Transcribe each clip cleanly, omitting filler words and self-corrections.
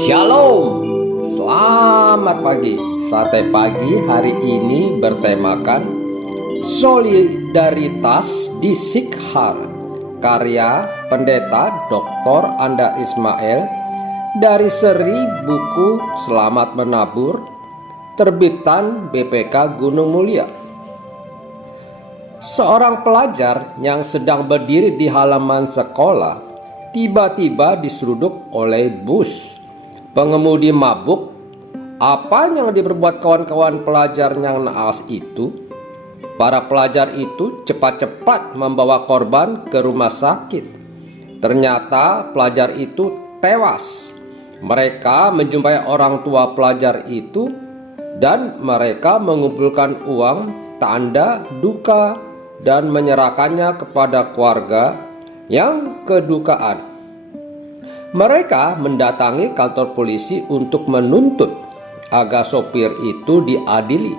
Shalom, selamat pagi. Sate pagi hari ini bertemakan Solidaritas di Sikhar, karya Pendeta Dr. Anda Ismail dari seri buku Selamat Menabur, terbitan BPK Gunung Mulia. Seorang pelajar yang sedang berdiri di halaman sekolah tiba-tiba diseruduk oleh bus. Pengemudi mabuk. Apa yang diperbuat kawan-kawan pelajar yang naas itu? Para pelajar itu cepat-cepat membawa korban ke rumah sakit. Ternyata pelajar itu tewas. Mereka menjumpai orang tua pelajar itu dan mereka mengumpulkan uang tanda duka dan menyerahkannya kepada keluarga yang kedukaan. Mereka mendatangi kantor polisi untuk menuntut agar sopir itu diadili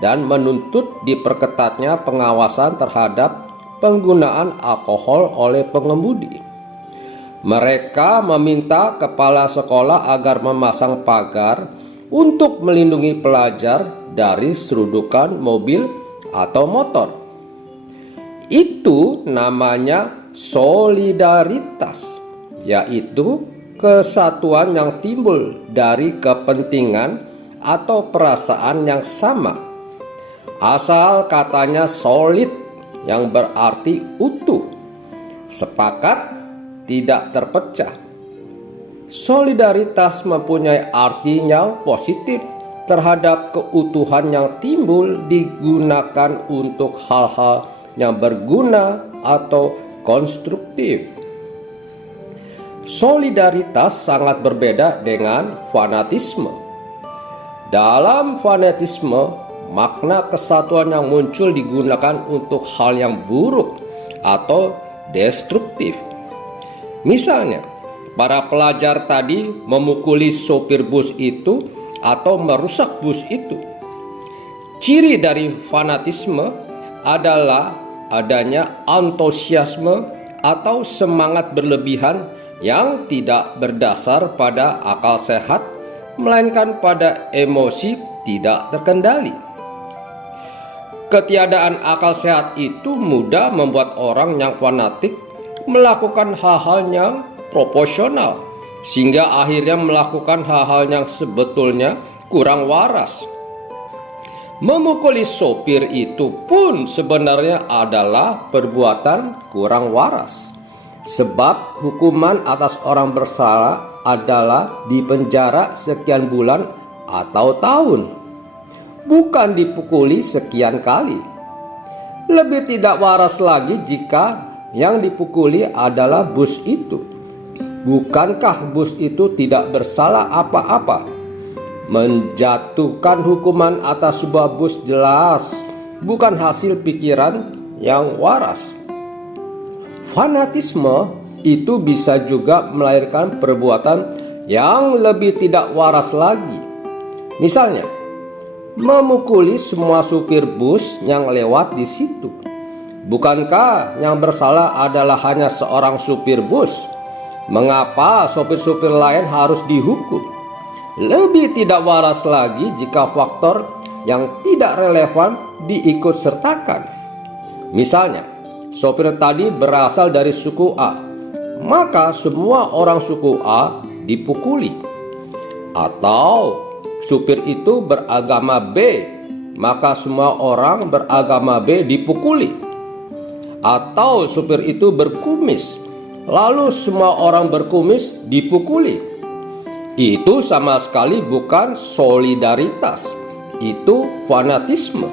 dan menuntut diperketatnya pengawasan terhadap penggunaan alkohol oleh pengemudi. Mereka meminta kepala sekolah agar memasang pagar untuk melindungi pelajar dari serudukan mobil atau motor. Itu namanya solidaritas, yaitu kesatuan yang timbul dari kepentingan atau perasaan yang sama. Asal katanya solid yang berarti utuh, sepakat, tidak terpecah. Solidaritas mempunyai arti yang positif terhadap keutuhan yang timbul digunakan untuk hal-hal yang berguna atau konstruktif. Solidaritas sangat berbeda dengan fanatisme. Dalam fanatisme, makna kesatuan yang muncul digunakan untuk hal yang buruk atau destruktif. Misalnya, para pelajar tadi memukuli sopir bus itu atau merusak bus itu. Ciri dari fanatisme adalah adanya antusiasme atau semangat berlebihan yang tidak berdasar pada akal sehat, melainkan pada emosi tidak terkendali. Ketiadaan akal sehat itu mudah membuat orang yang fanatik melakukan hal-hal yang proporsional, sehingga akhirnya melakukan hal-hal yang sebetulnya kurang waras. Memukuli sopir itu pun sebenarnya adalah perbuatan kurang waras. Sebab hukuman atas orang bersalah adalah dipenjara sekian bulan atau tahun, bukan dipukuli sekian kali. Lebih tidak waras lagi jika yang dipukuli adalah bus itu. Bukankah bus itu tidak bersalah apa-apa? Menjatuhkan hukuman atas sebuah bus jelas bukan hasil pikiran yang waras. Fanatisme itu bisa juga melahirkan perbuatan yang lebih tidak waras lagi. Misalnya, memukuli semua supir bus yang lewat di situ. Bukankah yang bersalah adalah hanya seorang supir bus? Mengapa sopir-supir lain harus dihukum? Lebih tidak waras lagi jika faktor yang tidak relevan diikut sertakan. Misalnya, sopir tadi berasal dari suku A, maka semua orang suku A dipukuli. Atau supir itu beragama B, maka semua orang beragama B dipukuli. Atau supir itu berkumis, lalu semua orang berkumis dipukuli. Itu sama sekali bukan solidaritas, itu fanatisme.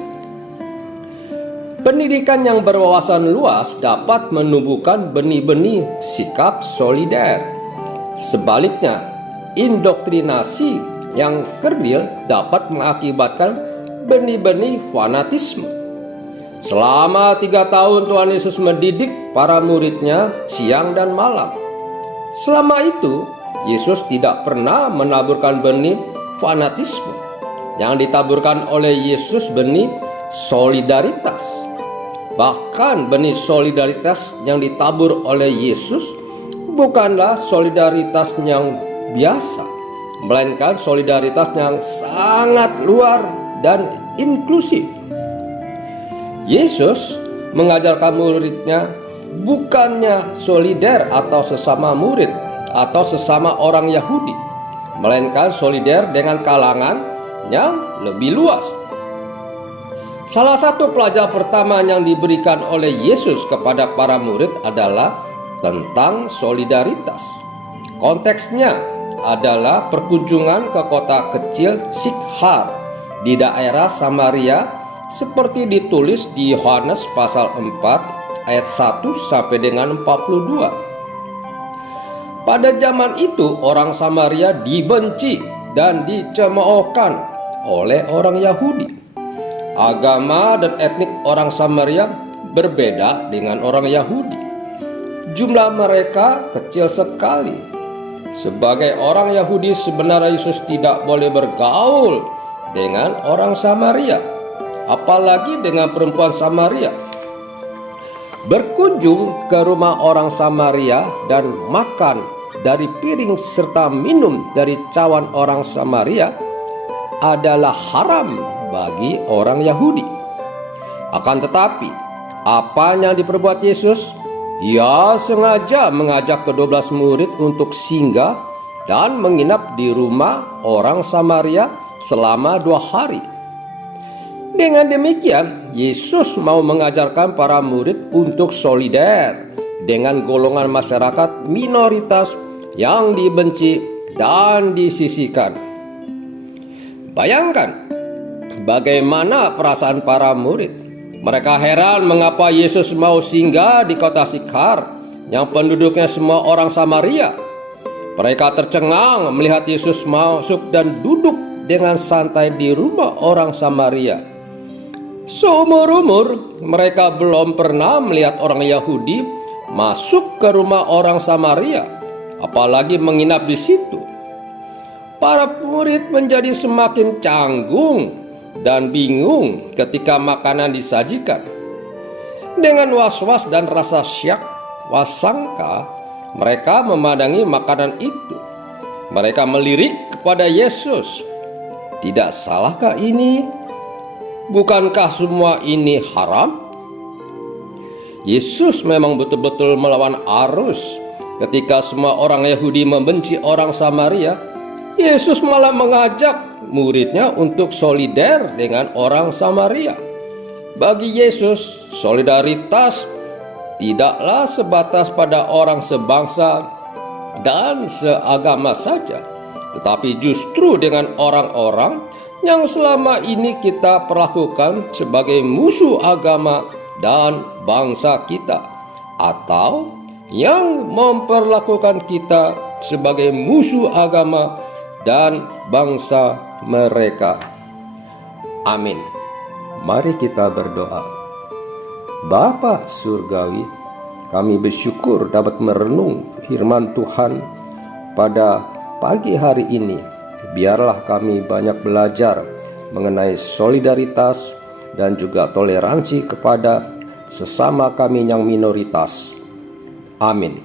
Pendidikan yang berwawasan luas dapat menumbuhkan benih-benih sikap solider. Sebaliknya, indoktrinasi yang kerdil dapat mengakibatkan benih-benih fanatisme. Selama 3 tahun Tuhan Yesus mendidik para muridnya siang dan malam. Selama itu, Yesus tidak pernah menaburkan benih fanatisme. Yang ditaburkan oleh Yesus benih solidaritas. Bahkan benih solidaritas yang ditabur oleh Yesus bukanlah solidaritas yang biasa, melainkan solidaritas yang sangat luar dan inklusif. Yesus mengajarkan muridnya bukannya solider atau sesama murid atau sesama orang Yahudi, melainkan solider dengan kalangan yang lebih luas. Salah satu pelajaran pertama yang diberikan oleh Yesus kepada para murid adalah tentang solidaritas. Konteksnya adalah perkunjungan ke kota kecil Sikhar di daerah Samaria, seperti ditulis di Yohanes pasal 4 ayat 1 sampai dengan 42. Pada zaman itu orang Samaria dibenci dan dicemoohkan oleh orang Yahudi. Agama dan etnik orang Samaria berbeda dengan orang Yahudi. Jumlah mereka kecil sekali. Sebagai orang Yahudi, sebenarnya Yesus tidak boleh bergaul dengan orang Samaria, apalagi dengan perempuan Samaria. Berkunjung ke rumah orang Samaria dan makan dari piring serta minum dari cawan orang Samaria adalah haram bagi orang Yahudi. Akan tetapi, apa yang diperbuat Yesus? Ia sengaja mengajak ke-12 murid untuk singgah dan menginap di rumah orang Samaria selama 2 hari. Dengan demikian, Yesus mau mengajarkan para murid untuk solider dengan golongan masyarakat minoritas yang dibenci dan disisihkan. Bayangkan bagaimana perasaan para murid. Mereka heran mengapa Yesus mau singgah di kota Sikhar yang penduduknya semua orang Samaria. Mereka tercengang melihat Yesus masuk dan duduk dengan santai di rumah orang Samaria. Seumur-umur mereka belum pernah melihat orang Yahudi masuk ke rumah orang Samaria, apalagi menginap di situ. Para murid menjadi semakin canggung dan bingung ketika makanan disajikan. Dengan was-was dan rasa syak wasangka, mereka memandangi makanan itu. Mereka melirik kepada Yesus. Tidak salahkah ini? Bukankah semua ini haram? Yesus memang betul-betul melawan arus. Ketika semua orang Yahudi membenci orang Samaria, Yesus malah mengajak muridnya untuk solider dengan orang Samaria. Bagi Yesus, solidaritas tidaklah sebatas pada orang sebangsa dan seagama saja, tetapi justru dengan orang-orang yang selama ini kita perlakukan sebagai musuh agama dan bangsa kita, atau yang memperlakukan kita sebagai musuh agama dan bangsa mereka. Amin. Mari kita berdoa. Bapa Surgawi, kami bersyukur dapat merenung firman Tuhan pada pagi hari ini. Biarlah kami banyak belajar mengenai solidaritas dan juga toleransi kepada sesama kami yang minoritas. Amin.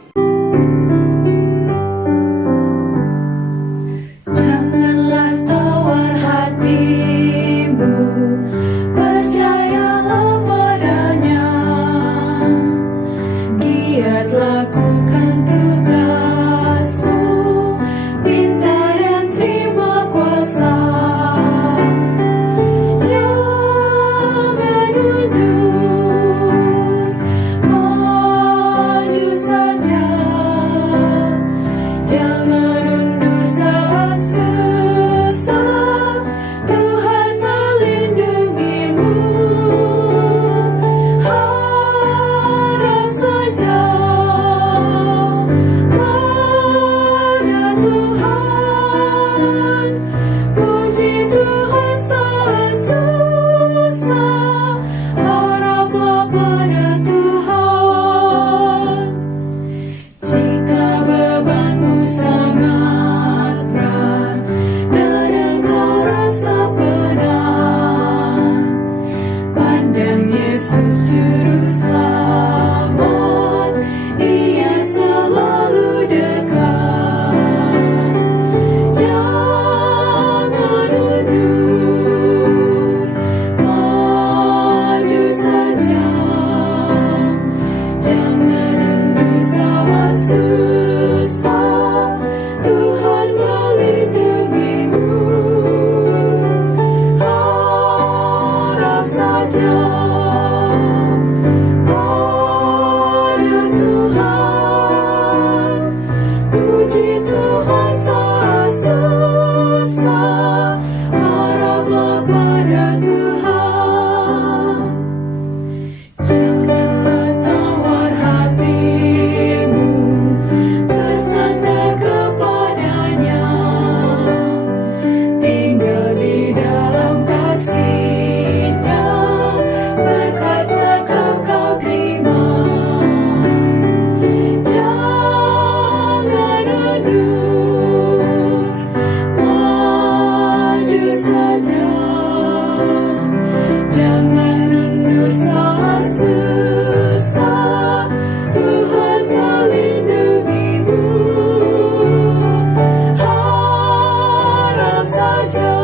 就